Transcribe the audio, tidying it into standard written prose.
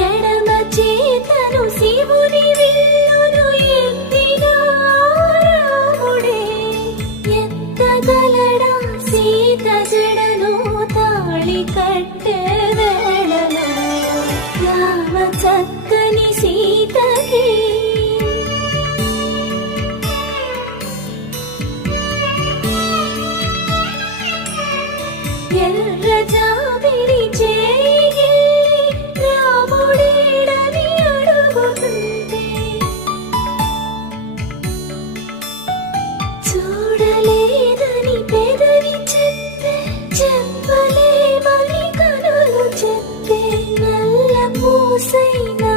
ఎడమ చేతను శివుని విల్లును ఎత్తిన రాముడే ఎత్తగలడా సీత జడను తాళి కట్టె వేళలో రామ చక్కని సీతకి ఎర్ర జాబిలి చేయి రాముడేడని అడుగుతుంటే చూడలేదని పెదవి చెప్పే చెప్పలేమని కనులు చెప్పే నల్ల పూసైనా